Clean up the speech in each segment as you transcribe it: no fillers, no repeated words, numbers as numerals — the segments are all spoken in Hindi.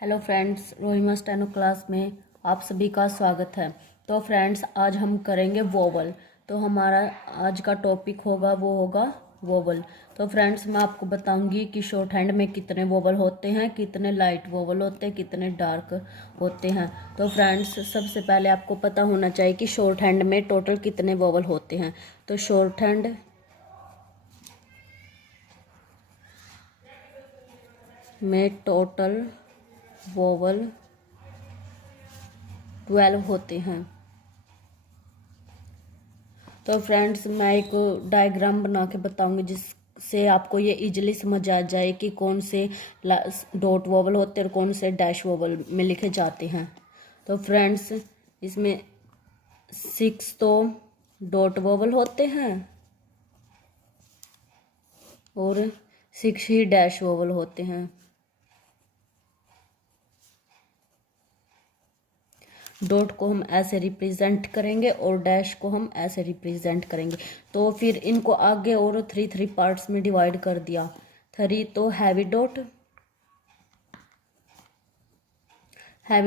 हेलो फ्रेंड्स, रोहिमा स्टेनो क्लास में आप सभी का स्वागत है। तो फ्रेंड्स, आज हम करेंगे वोवल। तो हमारा आज का टॉपिक होगा वोवल। तो फ्रेंड्स, मैं आपको बताऊंगी कि शॉर्ट हैंड में कितने वोवल होते हैं, कितने लाइट वोवल होते हैं, कितने डार्क होते हैं। तो फ्रेंड्स, सबसे पहले आपको पता होना चाहिए कि शॉर्ट हैंड में टोटल कितने वोवल होते हैं। तो शॉर्ट हैंड में टोटल वोवल 12 होते हैं। तो फ्रेंड्स, मैं एक डायग्राम बना के बताऊंगी जिससे आपको ये इजीली समझ आ जाए कि कौन से डॉट वोवल होते हैं और कौन से डैश वोवल में लिखे जाते हैं। तो फ्रेंड्स, इसमें 6 तो डॉट वोवल होते हैं और 6 ही डैश वोवल होते हैं। डॉट को हम ऐसे रिप्रेजेंट करेंगे और डैश को हम ऐसे रिप्रेजेंट करेंगे। तो फिर इनको आगे और थ्री पार्ट्स में डिवाइड कर दिया। 3 तो हैवी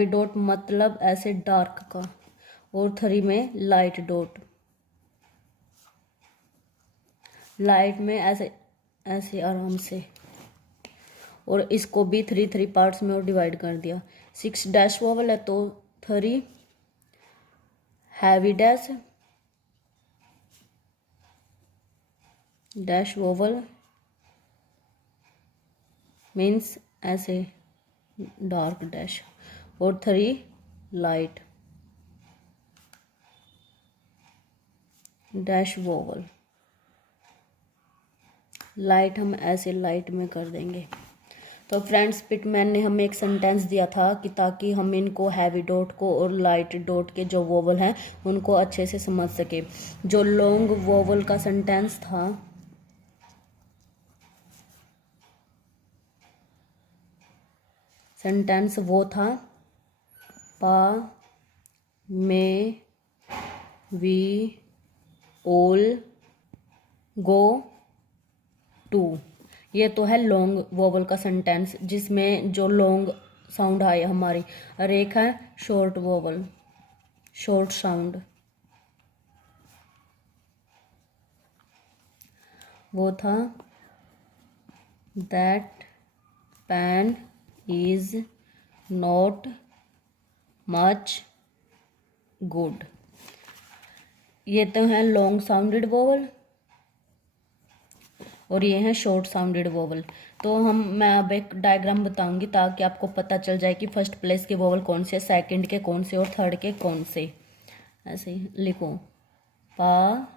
डॉट मतलब ऐसे डार्क का, और 3 में लाइट डॉट, लाइट में ऐसे ऐसे आराम से, और इसको भी थ्री पार्ट्स में और डिवाइड कर दिया। 6 डैश वोवल है तो 3 हैवी डैश वोवल मीन्स ऐसे डार्क डैश, और 3 लाइट डैश वोवल। लाइट हम ऐसे लाइट में कर देंगे। तो फ्रेंड्स, पिटमैन ने हमें एक सेंटेंस दिया था कि ताकि हम इनको हैवी डॉट को और लाइट डॉट के जो वोवल हैं उनको अच्छे से समझ सके। जो लॉन्ग वोवल का सेंटेंस था, वो था पा में वी ऑल गो टू। ये तो है लॉन्ग वोवल का सेंटेंस जिसमें जो लॉन्ग साउंड आए हमारी। और एक है शॉर्ट वोवल, शॉर्ट साउंड, वो था that pain is not much good. ये तो है लॉन्ग साउंडेड वोवल और ये है शॉर्ट साउंडेड वोवल। तो मैं अब एक डायग्राम बताऊंगी ताकि आपको पता चल जाए कि फर्स्ट प्लेस के वोवल कौन से, सेकंड के कौन से और थर्ड के कौन से। ऐसे ही लिखो, पा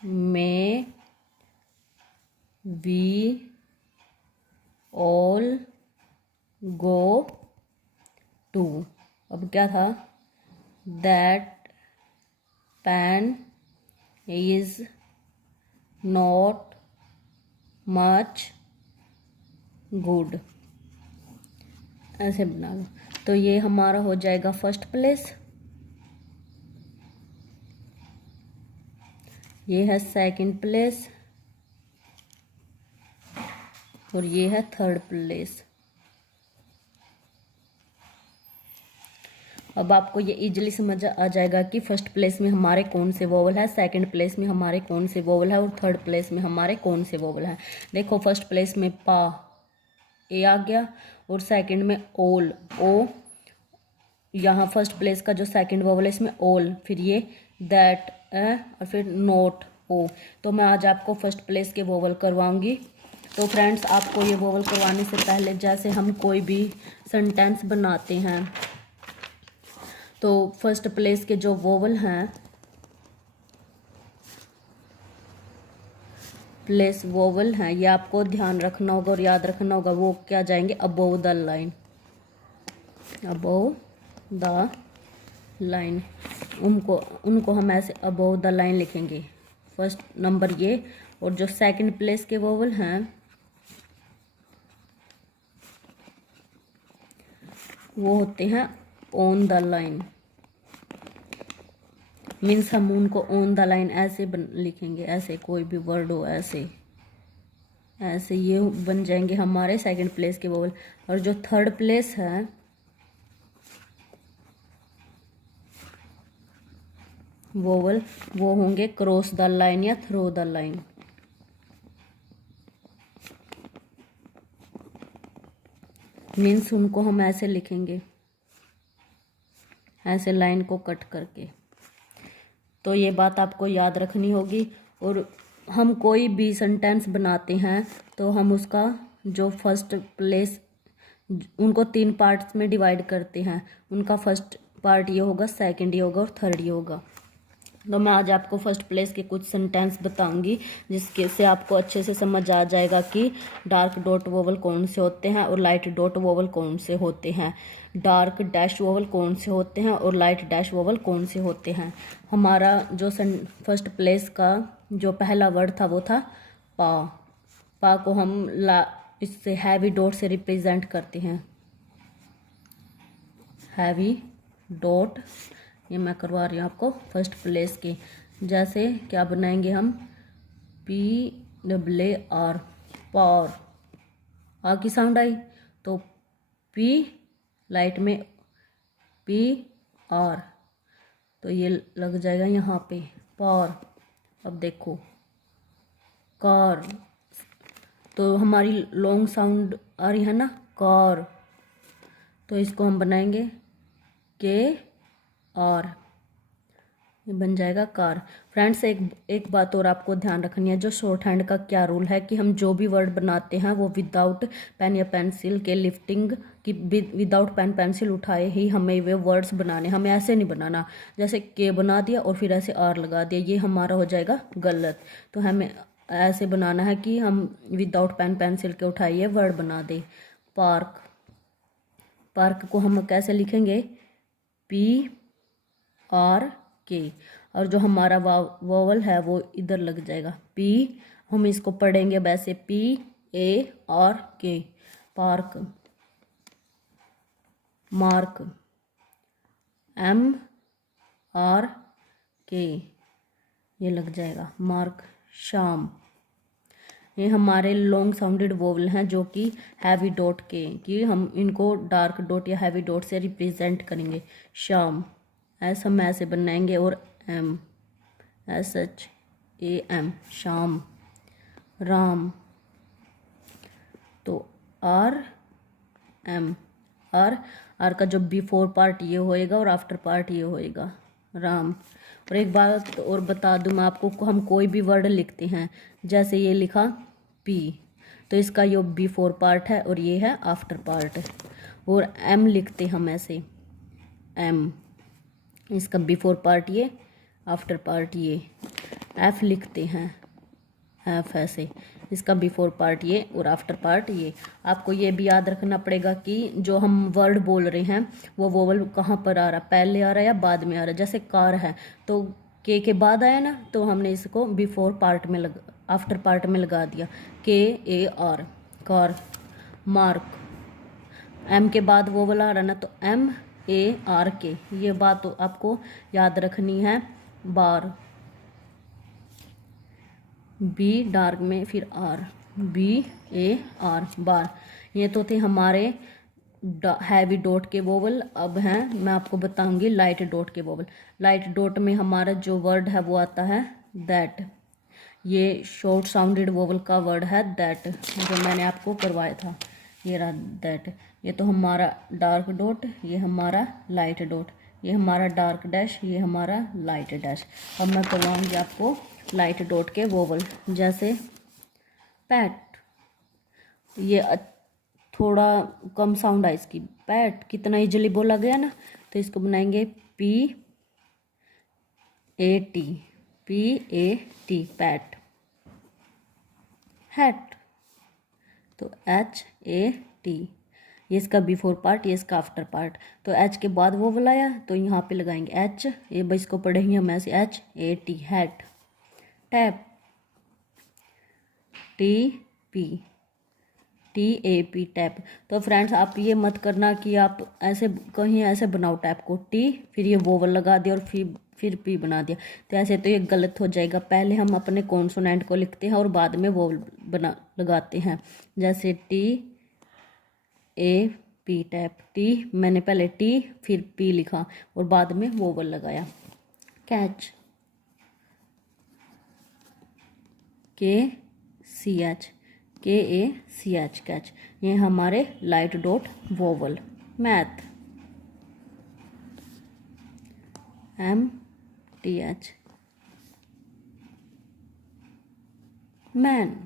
में वी ऑल गो टू। अब क्या था, that pain is not much good. ऐसे बना लो। तो ये हमारा हो जाएगा फर्स्ट प्लेस, ये है सेकंड प्लेस और ये है थर्ड प्लेस। अब आपको ये इजीली समझ आ जाएगा कि फर्स्ट प्लेस में हमारे कौन से वोवल है, सेकंड प्लेस में हमारे कौन से वोवल है और थर्ड प्लेस में हमारे कौन से वोवल है। देखो, फर्स्ट प्लेस में पा ए आ गया और सेकंड में ओल ओ। यहाँ फर्स्ट प्लेस का जो सेकंड वोवल है इसमें ओल, फिर ये दैट और फिर नोट ओ। तो मैं आज आपको फर्स्ट प्लेस के वोवल करवाऊंगी। तो फ्रेंड्स, आपको ये वोवल करवाने से पहले जैसे हम कोई भी सेंटेंस बनाते हैं तो फर्स्ट प्लेस के जो वोवल हैं, प्लेस वोवल हैं, ये आपको ध्यान रखना होगा और याद रखना होगा। वो क्या जाएंगे, above the line, above the line. उनको हम ऐसे अबोव द लाइन लिखेंगे, फर्स्ट नंबर ये। और जो सेकंड प्लेस के वोवल हैं वो होते हैं ऑन द लाइन, मीन्स हम उनको ऑन द लाइन ऐसे लिखेंगे, ऐसे कोई भी वर्ड हो ऐसे। ऐसे ये बन जाएंगे हमारे सेकंड प्लेस के वोवल। और जो थर्ड प्लेस है वोवल, वो होंगे क्रॉस द लाइन या थ्रू द लाइन। मीन्स उनको हम ऐसे लिखेंगे, ऐसे लाइन को कट करके। तो ये बात आपको याद रखनी होगी। और हम कोई भी सेंटेंस बनाते हैं तो हम उसका जो फर्स्ट प्लेस, उनको 3 पार्ट्स में डिवाइड करते हैं। उनका फर्स्ट पार्ट ये होगा, सेकंड ये होगा और थर्ड ये होगा। तो मैं आज आपको फर्स्ट प्लेस के कुछ सेंटेंस बताऊंगी जिसके से आपको अच्छे से समझ आ जाएगा कि डार्क डॉट वोवल कौन से होते हैं और लाइट डॉट वोवल कौन से होते हैं, डार्क डैश वोवल कौन से होते हैं और लाइट डैश वोवल कौन से होते हैं। हमारा जो फर्स्ट प्लेस का जो पहला वर्ड था वो था पा। पा को हम इससे हैवी डॉट से रिप्रेजेंट करते हैं। हैवी डॉट, ये मैं करवा रही हूँ आपको फर्स्ट प्लेस के। जैसे क्या बनाएंगे हम, PAR, पार। आ की साउंड आई तो पी, लाइट में PR, तो ये लग जाएगा यहाँ पे पार। अब देखो कार, तो हमारी लॉन्ग साउंड आ रही है ना, कार, तो इसको हम बनाएंगे KR, ये बन जाएगा कार। फ्रेंड्स एक बात और आपको ध्यान रखनी है, जो शॉर्ट हैंड का क्या रूल है कि हम जो भी वर्ड बनाते हैं वो विदाउट पेन या पेंसिल के लिफ्टिंग की, विदाउट पेन पेंसिल उठाए ही हमें वे वर्ड्स बनाने। हमें ऐसे नहीं बनाना जैसे के बना दिया और फिर ऐसे R लगा दिया, ये हमारा हो जाएगा गलत। तो हमें ऐसे बनाना है कि हम विदाउट पेन पेंसिल के उठाइए वर्ड बना दे। पार्क, पार्क को हम कैसे लिखेंगे, PRK, और जो हमारा वोवल है वो इधर लग जाएगा P। हम इसको पढ़ेंगे वैसे PARK, पार्क। मार्क, MRK, ये लग जाएगा मार्क। शाम, ये हमारे लॉन्ग साउंडेड वोवल हैं जो कि हैवी डॉट के, कि हम इनको डार्क डॉट या हैवी डॉट से रिप्रेजेंट करेंगे। शाम, ऐसा हम ऐसे बनाएंगे, और SHAM, शाम। राम, तो RM, आर का जो बिफोर पार्ट ये होएगा और आफ्टर पार्ट ये होएगा, राम। और एक बात और बता दूं मैं आपको, हम कोई भी वर्ड लिखते हैं, जैसे ये लिखा P, तो इसका ये बिफोर पार्ट है और ये है आफ्टर पार्ट। और M लिखते हम ऐसे, M, इसका बिफोर पार्ट ये, आफ्टर पार्ट ये। F लिखते हैं, F ऐसे, इसका बिफोर पार्ट ये और आफ्टर पार्ट ये। आपको ये भी याद रखना पड़ेगा कि जो हम वर्ड बोल रहे हैं वो वोवल कहाँ पर आ रहा है, पहले आ रहा है या बाद में आ रहा है। जैसे कार है तो के बाद आया ना, तो हमने इसको बिफोर पार्ट में आफ्टर पार्ट में लगा दिया, KAR, कार। मार्क, M के बाद वोवल आ रहा ना, तो MARK, ये बात तो आपको याद रखनी है। बार, B डार्क में फिर R, BAR, बार। ये तो थे हमारे हैवी डॉट के वोवल। अब हैं, मैं आपको बताऊंगी लाइट डॉट के वोवल। लाइट डॉट में हमारा जो वर्ड है वो आता है दैट। ये शॉर्ट साउंडेड वोवल का वर्ड है दैट, जो मैंने आपको करवाया था, ये रहा दैट। ये तो हमारा डार्क डॉट, ये हमारा लाइट डॉट, ये हमारा डार्क डैश, ये हमारा लाइट डैश। अब मैं करवाऊंगी आपको लाइट डॉट के वोवल। जैसे पैट, ये थोड़ा कम साउंड है इसकी, पैट कितना इजीली बोला गया ना, तो इसको बनाएंगे PAT, पैट। हैट, तो HAT, ये इसका बिफोर पार्ट, ये इसका आफ्टर पार्ट। तो H के बाद वो बुलाया तो यहाँ पे लगाएंगे H, ये बस इसको पढ़ेंगे हम ऐसे HAT, hat. Tap, TAP, tap. तो फ्रेंड्स आप ये मत करना कि आप ऐसे कहीं ऐसे बनाओ टैप को T, फिर ये वोवल लगा दिया और फिर पी बना दिया। तो ऐसे तो ये गलत हो जाएगा। पहले हम अपने कॉन्सोनेंट को लिखते हैं और बाद में वोवल बना लगाते हैं। जैसे T A P, tap. T मैंने पहले टी फिर पी लिखा और बाद में वोवल लगाया। कैच, के सी एच, के ए सी एच, कैच। ये हमारे light dot vowel. Math, M T H, man,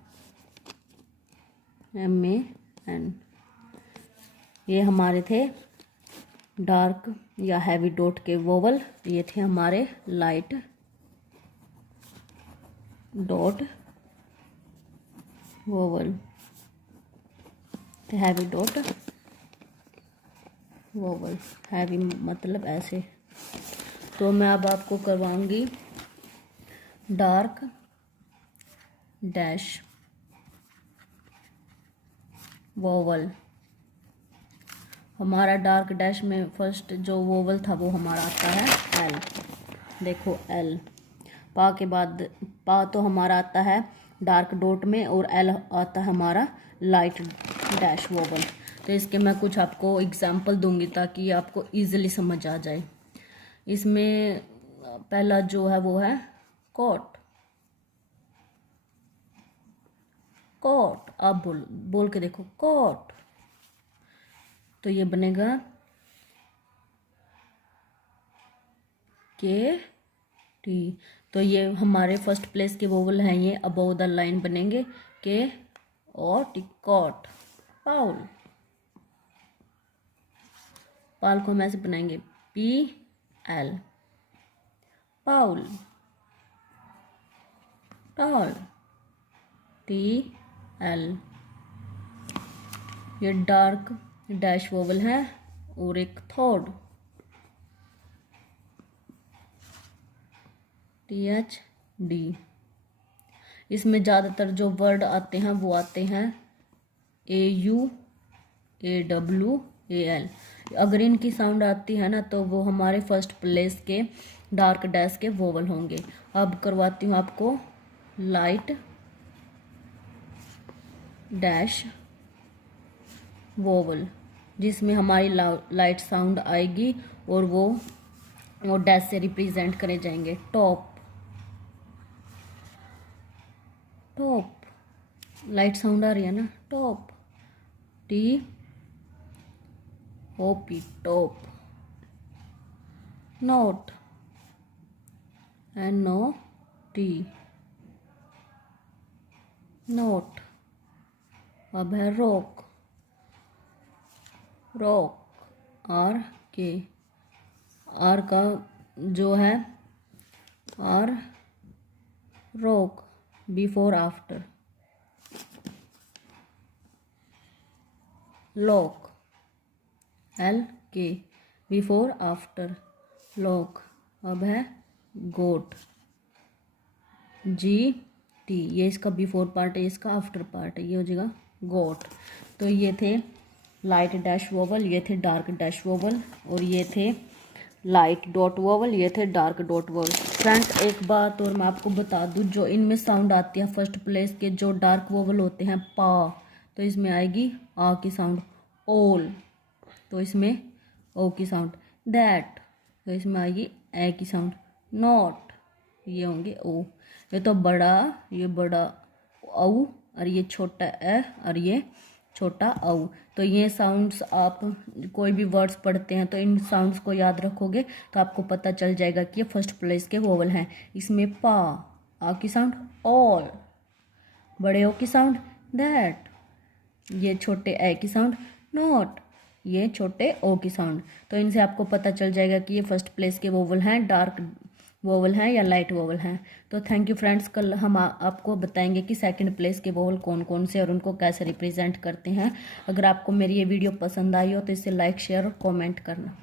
M A N. ये हमारे थे डार्क या हैवी डॉट के वोवल। ये थे हमारे light dot vowel, heavy dot vowel. Heavy मतलब ऐसे। तो मैं अब आपको करवाऊंगी डार्क डैश वोवल। हमारा डार्क डैश में फर्स्ट जो वोवल था वो हमारा आता है एल। देखो एल। पा के बाद पा तो हमारा आता है डार्क डॉट में और एल आता है हमारा लाइट डैश वोवल। तो इसके मैं कुछ आपको एग्जाम्पल दूंगी ताकि आपको इजीली समझ आ जाए। इसमें पहला जो है वो है कोट। कोट, आप बोल के देखो कोट। तो ये बनेगा के टी। तो ये हमारे फर्स्ट प्लेस के वोवल हैं, ये अबव द लाइन बनेंगे के और टी। कॉट, पाउल। पाल को हम ऐसे बनाएंगे P L, Paul. Tall, T L. ये डार्क डैश वोवल है। और एक थर्ड टी एच डी। इसमें ज़्यादातर जो वर्ड आते हैं वो आते हैं A U, A W, A L. अगर इनकी साउंड आती है ना तो वो हमारे फर्स्ट प्लेस के डार्क डैश के वोवल होंगे। अब करवाती हूँ आपको लाइट डैश वोवल, जिसमें हमारी लाइट साउंड आएगी और वो डैश से रिप्रेजेंट करे जाएंगे। Top, top. लाइट साउंड आ रही है ना, top, T O P, top. Note, N O T, note. अब है rock, rock, R K. R का जो है R, rock, before after. Lock, L K, before after, lock. अब है गोट, जी टी। ये इसका बिफोर पार्ट है, इसका आफ्टर पार्ट है, ये हो जाएगा गोट। तो ये थे लाइट डैश वोवल, ये थे डार्क डैश वोवल, और ये थे लाइट डॉट वोवल, ये थे डार्क डॉट वोवल। फ्रेंड्स एक बात और मैं आपको बता दूं, जो इनमें साउंड आती है फर्स्ट प्लेस के जो डार्क वोवल होते हैं पा, तो इसमें आएगी आ की साउंड। ओल, तो इसमें ओ की साउंड। दैट, तो इसमें आएगी ए की साउंड। नॉट, ये होंगे ओ। ये तो बड़ा, ये बड़ा औ, और ये छोटा ए, और ये छोटा औ। तो ये साउंड्स आप कोई भी वर्ड्स पढ़ते हैं तो इन साउंड्स को याद रखोगे तो आपको पता चल जाएगा कि ये फर्स्ट प्लेस के वोवल हैं। इसमें पा, आ की साउंड। ऑल, बड़े ओ की साउंड। दैट, ये छोटे ए की साउंड। नॉट, ये छोटे ओ की साउंड। तो इनसे आपको पता चल जाएगा कि ये फर्स्ट प्लेस के वोवल हैं, डार्क वोवल हैं या लाइट वोवल हैं। तो थैंक यू फ्रेंड्स। कल हम आपको बताएंगे कि सेकंड प्लेस के वोवल कौन कौन से और उनको कैसे रिप्रेजेंट करते हैं। अगर आपको मेरी ये वीडियो पसंद आई हो तो इसे लाइक, शेयर और कमेंट करना।